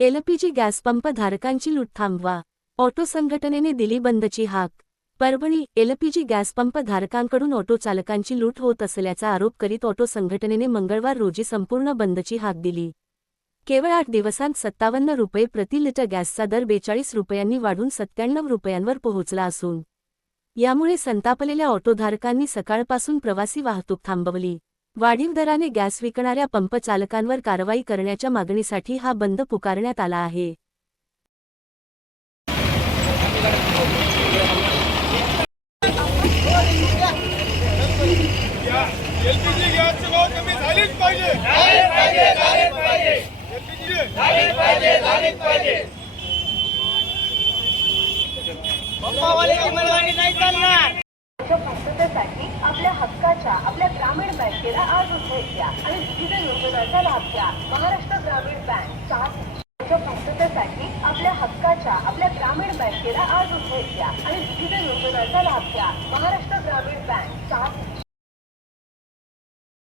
LPG gas pump धारकांची लूट थांबवा. Auto संघटनेने दिली बंदची हाक. परभणी. एलपीजी गॅस पंप धारकांकडून ऑटो चालकांची लूट होत असल्याचा आरोप करीत ऑटो संघटनेने मंगळवार रोजी संपूर्ण बंदची हाक दिली. केवळ 8 दिवसांत 57 रुपये प्रति लिटर गॅसचा दर 42 रुपयांनी वाढून 97 रुपयांवर पोहोचला असून यामुळे संतापलेल्या ऑटोधारकांनी सकाळपासून प्रवासी वाहतूक थांबवली. वाढीव दराने गॅस विकणाऱ्या पंप चालकांवर कारवाई करण्याच्या मागणीसाठी हा बंद पुकारण्यात आला आहे. एलपीजी गॅसचे भाव कमी झालेच पाहिजे. पूर्ततेसाठी आपल्या हक्काच्या आपल्या ग्रामीण बँकेला आज उठवायच्या आणि विविध योजनांचा लाभ घ्या. महाराष्ट्र ग्रामीण बँक 7 पूर्ततेसाठी आपल्या हक्काच्या आपल्या ग्रामीण बँकेला आज उठवायच्या आणि विविध योजनांचा लाभ घ्या. महाराष्ट्र ग्रामीण बँक.